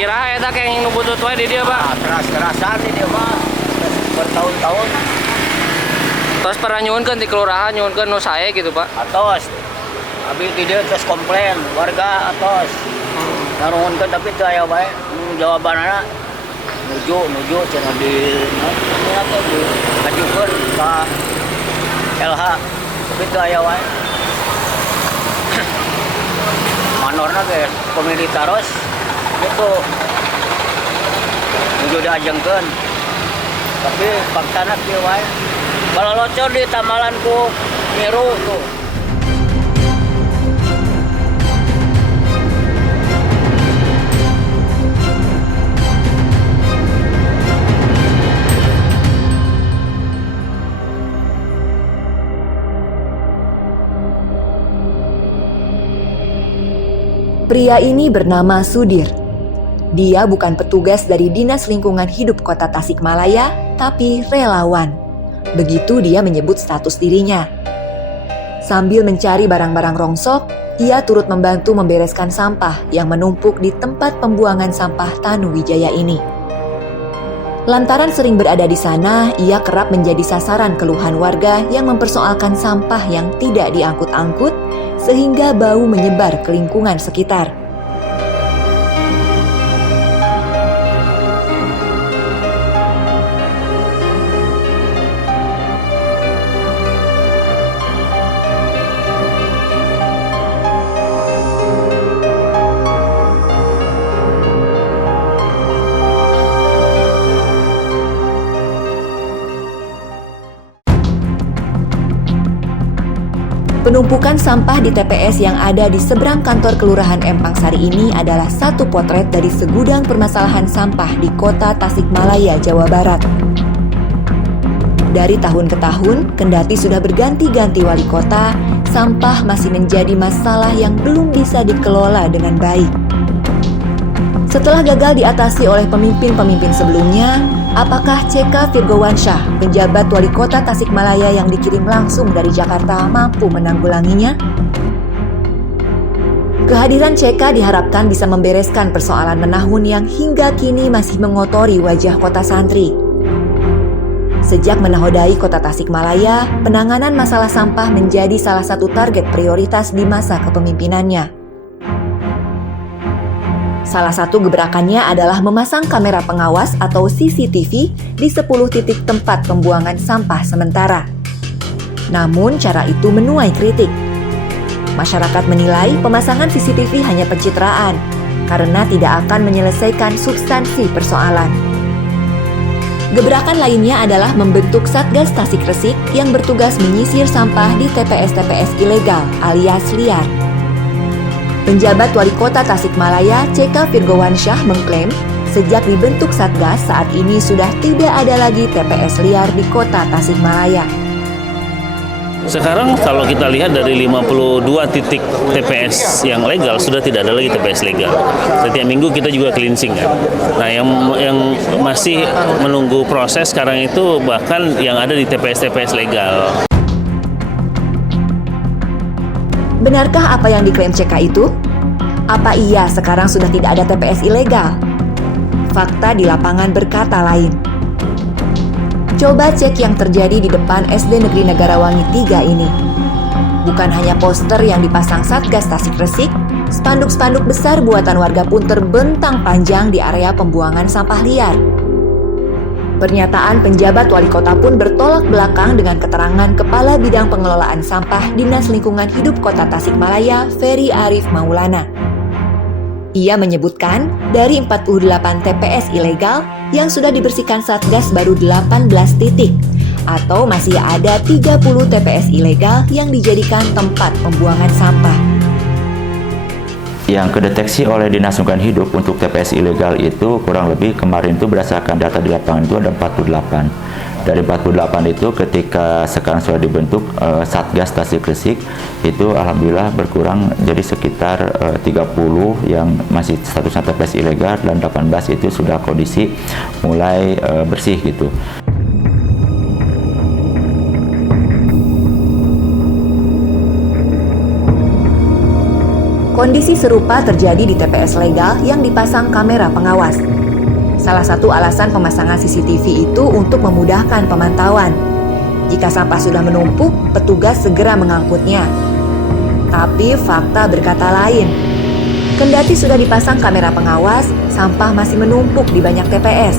iraha eta keng nu butut wae di dieu, Pak. Keras-kerasan di dia mah bertahun-tahun. Terus pernah nyuhunkeun ti kelurahan, nyuhunkeun nu sae gitu, Pak. Atos. Abi di dia terus komplain warga atos. Naruhunkeun tapi teu aya bae jawabanana nuju cenah di ajukeun ka LH tapi teu aya wae. Manorna ge komedi taros itu nuju diajengkeun tapi faktana kieu wae balolocor di tamalan ku Miru tuh. Pria ini bernama Sudir. Dia bukan petugas dari Dinas Lingkungan Hidup Kota Tasikmalaya, tapi relawan. Begitu dia menyebut status dirinya. Sambil mencari barang-barang rongsok, ia turut membantu membereskan sampah yang menumpuk di tempat pembuangan sampah Tanu Wijaya ini. Lantaran sering berada di sana, ia kerap menjadi sasaran keluhan warga yang mempersoalkan sampah yang tidak diangkut-angkut, sehingga bau menyebar ke lingkungan sekitar. Penumpukan sampah di TPS yang ada di seberang kantor Kelurahan Empang Sari ini adalah satu potret dari segudang permasalahan sampah di kota Tasikmalaya, Jawa Barat. Dari tahun ke tahun, kendati sudah berganti-ganti wali kota, sampah masih menjadi masalah yang belum bisa dikelola dengan baik. Setelah gagal diatasi oleh pemimpin-pemimpin sebelumnya, apakah CK Virgowansyah, penjabat wali kota Tasikmalaya yang dikirim langsung dari Jakarta, mampu menanggulanginya? Kehadiran CK diharapkan bisa membereskan persoalan menahun yang hingga kini masih mengotori wajah kota santri. Sejak menahodai kota Tasikmalaya, penanganan masalah sampah menjadi salah satu target prioritas di masa kepemimpinannya. Salah satu gebrakannya adalah memasang kamera pengawas atau CCTV di 10 titik tempat pembuangan sampah sementara. Namun cara itu menuai kritik. Masyarakat menilai pemasangan CCTV hanya pencitraan karena tidak akan menyelesaikan substansi persoalan. Gebrakan lainnya adalah membentuk Satgas Tasik-Resik yang bertugas menyisir sampah di TPS-TPS ilegal alias liar. Penjabat Wali Kota Tasikmalaya, CK Virgowansyah mengklaim, sejak dibentuk Satgas saat ini sudah tidak ada lagi TPS liar di Kota Tasikmalaya. Sekarang kalau kita lihat dari 52 titik TPS yang legal, sudah tidak ada lagi TPS legal. Setiap minggu kita juga cleansing kan. Nah yang masih menunggu proses sekarang itu bahkan yang ada di TPS-TPS legal. Benarkah apa yang diklaim CK itu? Apa iya sekarang sudah tidak ada TPS ilegal? Fakta di lapangan berkata lain. Coba cek yang terjadi di depan SD Negeri Negarawangi 3 ini. Bukan hanya poster yang dipasang Satgas Tasik-Resik, spanduk-spanduk besar buatan warga pun terbentang panjang di area pembuangan sampah liar. Pernyataan penjabat wali kota pun bertolak belakang dengan keterangan Kepala Bidang Pengelolaan Sampah Dinas Lingkungan Hidup Kota Tasikmalaya, Ferry Arif Maulana. Ia menyebutkan dari 48 TPS ilegal yang sudah dibersihkan Satgas baru 18 titik, atau masih ada 30 TPS ilegal yang dijadikan tempat pembuangan sampah. Yang kedeteksi oleh Dinas Lingkungan Hidup untuk TPS ilegal itu kurang lebih kemarin itu berdasarkan data di lapangan itu ada 48. Dari 48 itu ketika sekarang sudah dibentuk Satgas Tasik-Resik itu alhamdulillah berkurang jadi sekitar 30 yang masih statusnya TPS ilegal dan 18 itu sudah kondisi mulai bersih gitu. Kondisi serupa terjadi di TPS legal yang dipasang kamera pengawas. Salah satu alasan pemasangan CCTV itu untuk memudahkan pemantauan. Jika sampah sudah menumpuk, petugas segera mengangkutnya. Tapi fakta berkata lain. Kendati sudah dipasang kamera pengawas, sampah masih menumpuk di banyak TPS.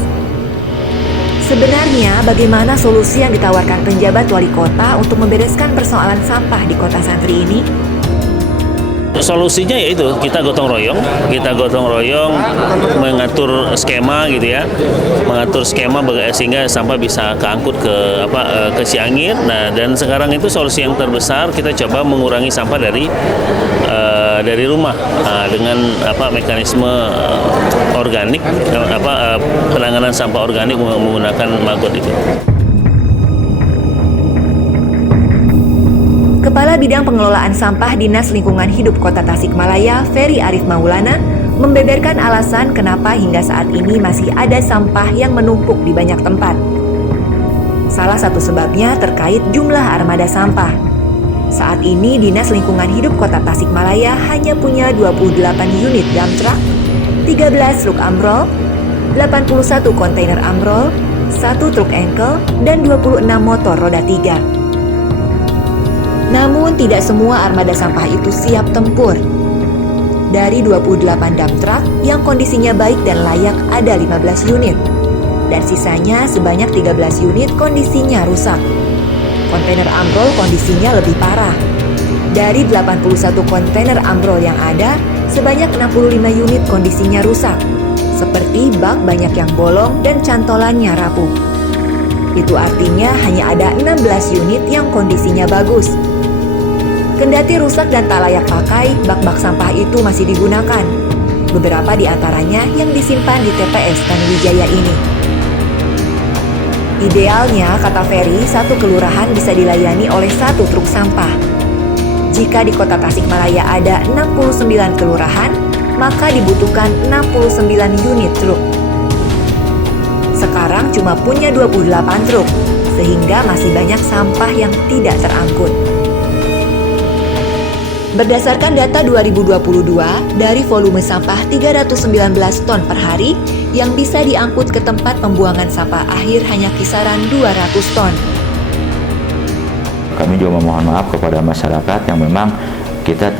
Sebenarnya, bagaimana solusi yang ditawarkan penjabat wali kota untuk membereskan persoalan sampah di kota Santri ini? Solusinya yaitu kita gotong royong mengatur skema gitu ya, sehingga sampah bisa keangkut ke Ciangir. Nah, dan sekarang itu solusi yang terbesar kita coba mengurangi sampah dari rumah dengan mekanisme organik, penanganan sampah organik menggunakan maggot itu. Kepala Bidang Pengelolaan Sampah Dinas Lingkungan Hidup Kota Tasikmalaya, Ferry Arif Maulana, membeberkan alasan kenapa hingga saat ini masih ada sampah yang menumpuk di banyak tempat. Salah satu sebabnya terkait jumlah armada sampah. Saat ini Dinas Lingkungan Hidup Kota Tasikmalaya hanya punya 28 unit dump truck, 13 truk amrol, 81 kontainer amrol, 1 truk engkel, dan 26 motor roda 3. Namun tidak semua armada sampah itu siap tempur. Dari 28 dump truck yang kondisinya baik dan layak ada 15 unit. Dan sisanya sebanyak 13 unit kondisinya rusak. Kontainer amrol kondisinya lebih parah. Dari 81 kontainer amrol yang ada, sebanyak 65 unit kondisinya rusak. Seperti bak banyak yang bolong dan cantolannya rapuh. Itu artinya hanya ada 16 unit yang kondisinya bagus. Kendati rusak dan tak layak pakai, bak-bak sampah itu masih digunakan. Beberapa di antaranya yang disimpan di TPS Tanuwijaya ini. Idealnya, kata Ferry, satu kelurahan bisa dilayani oleh satu truk sampah. Jika di kota Tasikmalaya ada 69 kelurahan, maka dibutuhkan 69 unit truk. Sekarang cuma punya 28 truk, sehingga masih banyak sampah yang tidak terangkut. Berdasarkan data 2022, dari volume sampah 319 ton per hari yang bisa diangkut ke tempat pembuangan sampah akhir hanya kisaran 200 ton. Kami juga memohon maaf kepada masyarakat yang memang kita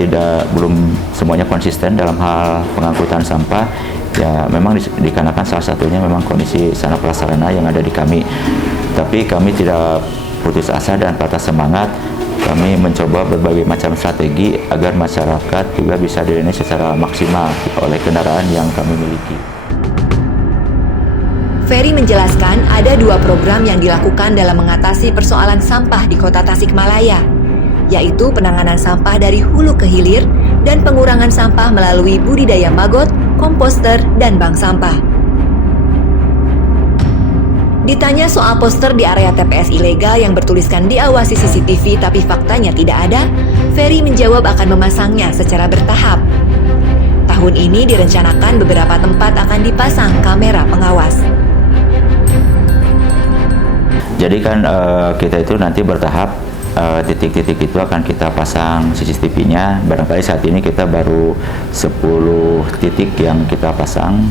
belum semuanya konsisten dalam hal pengangkutan sampah. Ya memang dikarenakan salah satunya memang kondisi sarana prasarana yang ada di kami. Tapi kami tidak putus asa dan patah semangat. Kami mencoba berbagai macam strategi agar masyarakat juga bisa dilayani secara maksimal oleh kendaraan yang kami miliki. Ferry menjelaskan ada 2 program yang dilakukan dalam mengatasi persoalan sampah di kota Tasikmalaya, yaitu penanganan sampah dari hulu ke hilir dan pengurangan sampah melalui budidaya maggot, komposter, dan bank sampah. Ditanya soal poster di area TPS ilegal yang bertuliskan diawasi CCTV tapi faktanya tidak ada, Ferry menjawab akan memasangnya secara bertahap. Tahun ini direncanakan beberapa tempat akan dipasang kamera pengawas. Jadi kan kita itu nanti bertahap, titik-titik itu akan kita pasang CCTV-nya. Barangkali saat ini kita baru 10 titik yang kita pasang.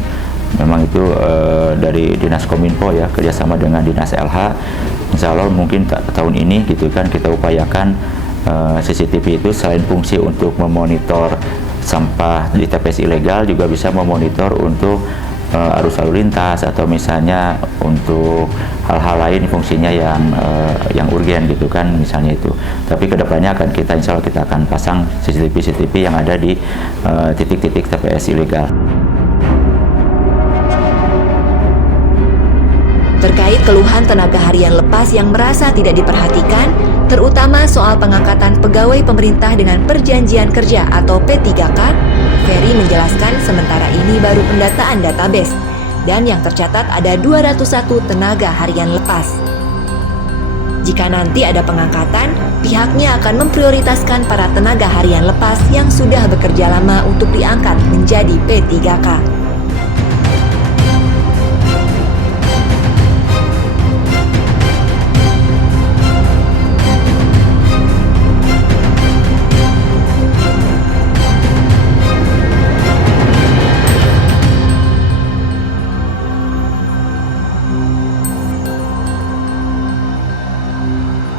Memang itu dari Dinas Kominfo ya, kerjasama dengan Dinas LH. Insya Allah mungkin tahun ini gitu kan kita upayakan CCTV itu selain fungsi untuk memonitor sampah di TPS ilegal juga bisa memonitor untuk arus lalu lintas atau misalnya untuk hal-hal lain fungsinya yang urgen gitu kan misalnya itu. Tapi kedepannya akan insya Allah kita akan pasang CCTV yang ada di titik-titik TPS ilegal. Terkait keluhan tenaga harian lepas yang merasa tidak diperhatikan, terutama soal pengangkatan pegawai pemerintah dengan perjanjian kerja atau P3K, Ferry menjelaskan sementara ini baru pendataan database, dan yang tercatat ada 201 tenaga harian lepas. Jika nanti ada pengangkatan, pihaknya akan memprioritaskan para tenaga harian lepas yang sudah bekerja lama untuk diangkat menjadi P3K.